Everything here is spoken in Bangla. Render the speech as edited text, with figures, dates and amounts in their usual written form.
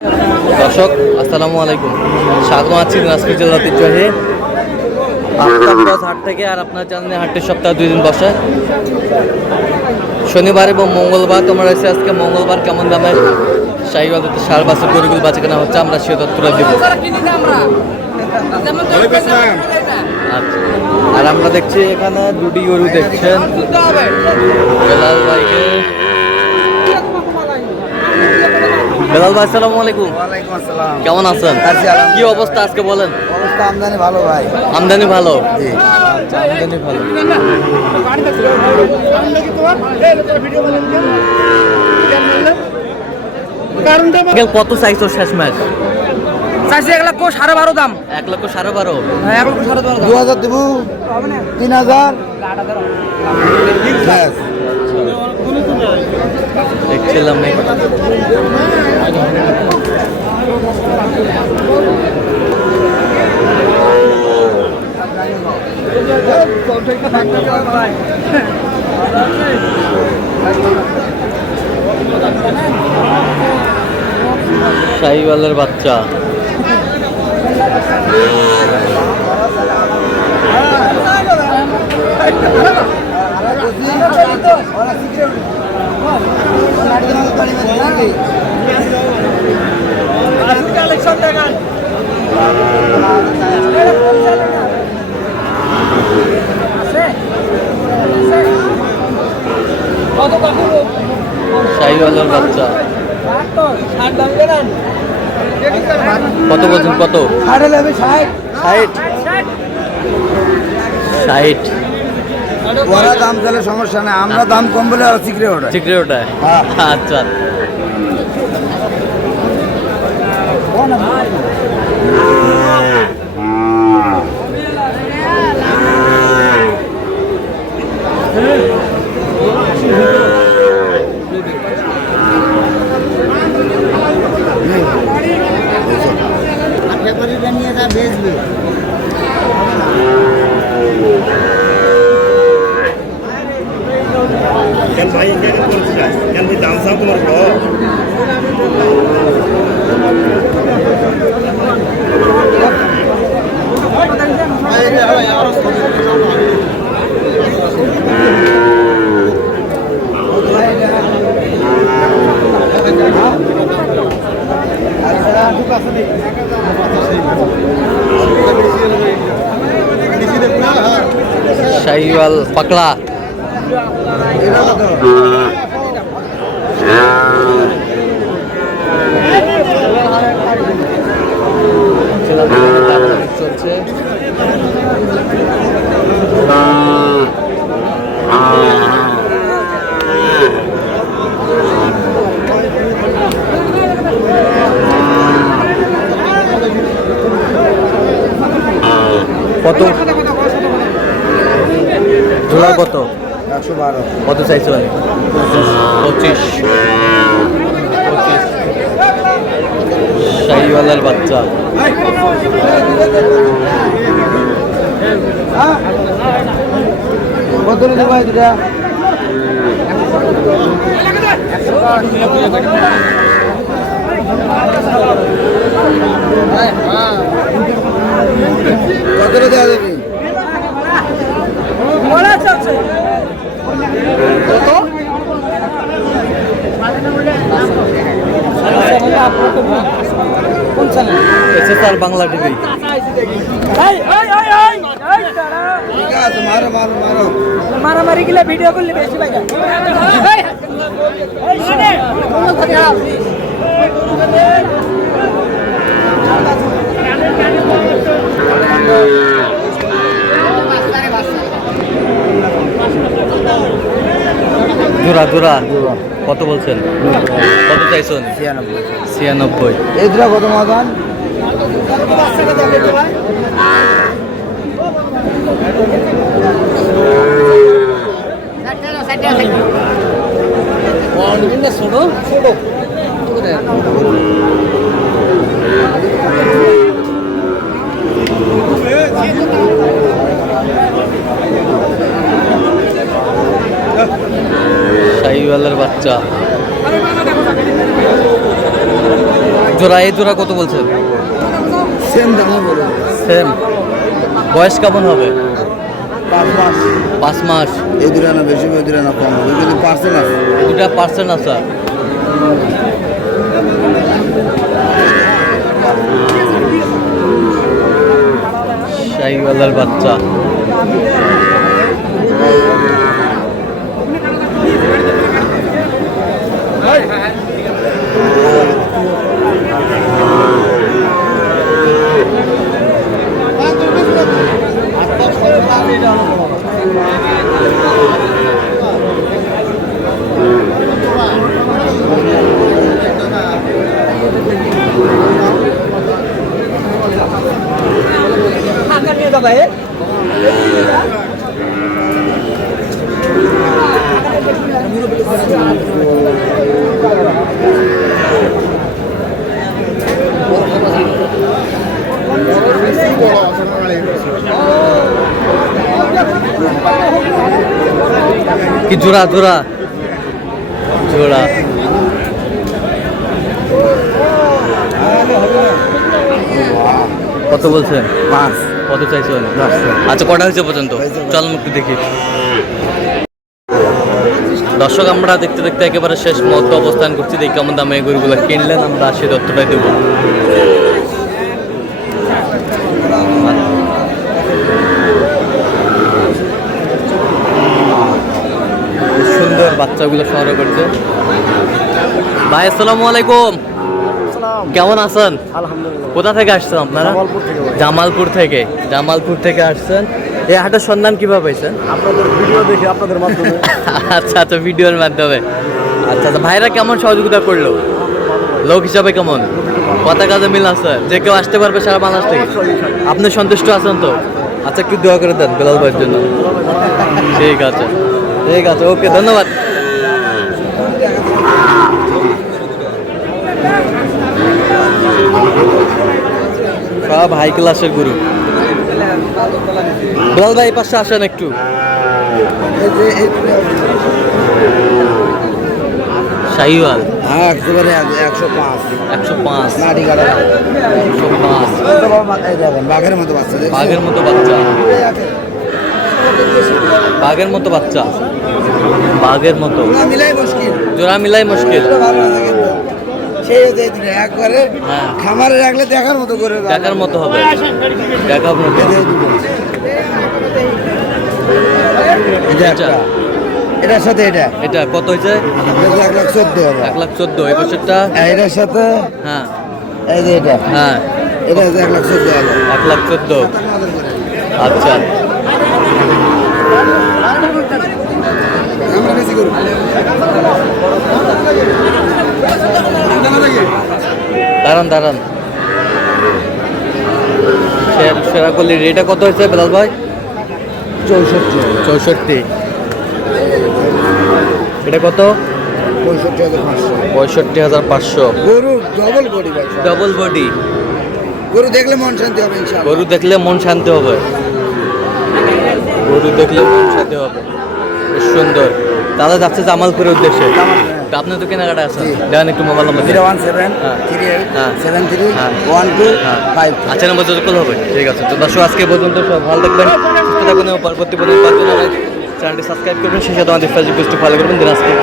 দর্শক আসসালামু আলাইকুম, স্বাগত আছি দিনাজপুর জেলার ঐতিহ্যবাহী আফতাবগঞ্জ হাট থেকে। আর আপনার জানেন হাটটি সপ্তাহে 2 দিন বসে, শনিবার এবং মঙ্গলবার। তোমরা এসে আজকে মঙ্গলবার কেমন দামে শাহিওয়াল সার বাছুর গরুগুলো বাঁচা কেনা হচ্ছে আমরা সে তথ্যটা দিব। আচ্ছা, আর আমরা দেখছি এখানে দুটি গরু দেখছেন বেলাল ভাইকে। বেলাল ভাই আসসালামু আলাইকুম। ওয়ালাইকুম আসসালাম। কেমন আছেন? কি অবস্থা আজকে বলেন? অবস্থা আমদানি ভালো ভাই। আমদানি ভালো? জি। আচ্ছা, আমদানি ভালো। কত চাইছো শেষ ম্যাচ? চাইছি 1,12,500 দাম। 1,12,500। হ্যাঁ, 1,12,500 2000 দেব, 3000 ব্যাস। দেখছিলাম এই শাহিওয়ালের বাচ্চা। শাহিওয়ালের বাচ্চা কত বলছেন? কত? 60। ওরা দাম চাইলে সমস্যা নেই, আমরা দাম কম বলে আর চিকরে ওঠে। চিকরে ওটায়? আচ্ছা, ভাই কেন দাম চাও তোমার শাহিওয়াল পাকলা। চলছে কত জোড়া? কত? 112। কত চাইছো? 25। শাহিওয়ালের বাচ্চা। কত দেব ভাই দুটা? কত দেওয়া যাবে? SSR Bangla TV. মারামারি গেলে ভিডিও করলে বেশি লাগে। জোড়া জোড়া কত বলছেন? কত চাইছেন? 96। এই দুটা কত মাদান? শাহিওয়ালের বাচ্চা। জোড়া এই জোড়া কত বলছেন? সেম দামে বলো। সেম। বয়স কেমন হবে? 5 মাস। 5 মাস। এই দুটা না বেশি, ওই দুটা না কম, ওই কিন্তু পার্সেন্ট আছে। দুটা পার্সেন্ট আছে। শাহিওয়ালার বাচ্চা। কি জোড়া জোড়া জোড়া। কত বলছেন? 5। কত চাইছেন? আচ্ছা কটা হয়েছে পর্যন্ত? চল একটু দেখি। দর্শক আমরা দেখতে দেখতে একেবারে শেষ মুহূর্তে অবস্থান করছি। দেখি কেমন দামে এই গরুগুলো কিনলেন, আমরা সেই তথ্যটাই দেবো। সুন্দর বাচ্চাগুলো সংগ্রহ করছে। ভাই আসসালামু আলাইকুম, কেমন আছেন? আলহামদুলিল্লাহ। কোথা থেকে আসছেন আপনারা? জামালপুর থেকে। জামালপুর থেকে আসছেন। এই হাটের সন্ধান কিভাবে পাইছেন? আপনাদের ভিডিও দেখি, আপনাদের মাধ্যমে। আচ্ছা আচ্ছা, ভিডিওর মাধ্যমে। আচ্ছা আচ্ছা, ভাইরা কেমন সহযোগিতা করলো? লোক হিসাবে কেমন? কথা কাজে মিল আছে? যে কেউ আসতে পারবে সারা বাংলাদেশ থেকে? আপনি সন্তুষ্ট আছেন তো? আচ্ছা একটু দোয়া করে দেন বেলাল ভাইয়ের জন্য। ঠিক আছে ঠিক আছে, ওকে, ধন্যবাদ। সব হাই ক্লাসের গরু। বেলাল ভাই এই পাশে আসেন একটু। শাহিওয়াল। হ্যাঁ একেবারে 105। 105। নাড়ি গাড়া 105। এই দেখেন বাঘের মতো বাচ্চা দেখছেন? বাঘের মতো বাচ্চা। বাঘের মতো বাচ্চা। বাঘের মতো জোড়া মিলাই মুশকিল। জোড়া মিলাই মুশকিল। ভালো আছে কিন্তু সেই যে দুটো একবারে হ্যাঁ। খামারে রাখলে দেখার মতো করে দেখার মতো হবে। দেখার মতো। এটা একটা, এটার সাথে এটা এটা কত হয়েছে? 1,14,000 হবে। 1,14,000। এই বছরটা? এটার সাথে হ্যাঁ এই যে এটা, হ্যাঁ, এটা হচ্ছে 1,14,000। 1,14,000। আচ্ছা দাঁড়ান দাঁড়ান। সেরা করলি এটা কত হয়েছে বেলাল ভাই? 64। 64। এটা কত? 65,500। 65,500। গরু ডবল বডি ভাই, ডবল বডি। গরু দেখলে মন শান্তি হবে ইনশাআল্লাহ। গরু দেখলে মন শান্তি হবে। গরু দেখলে মন শান্তি হবে। বেশ সুন্দর। দাদা যাচ্ছে জামালপুরের উদ্দেশ্যে। তা আপনি তো কেনাকাটা আছেন, দেন একটু মোবাইল নাম্বার দিন। 017387212 আচ্ছা নম্বর যোগাযোগ হবে। ঠিক আছে, তো দর্শক আজকে পর্যন্ত সব ভালো থাকবেন, সুস্থ থাকবেন এবং পরবর্তী পর্যন্ত চ্যানেলটি সাবস্ক্রাইব করবেন, সেই সাথে আমাদের ফেসবুক পেজটি ফলো করবেন। দিনাজপুর।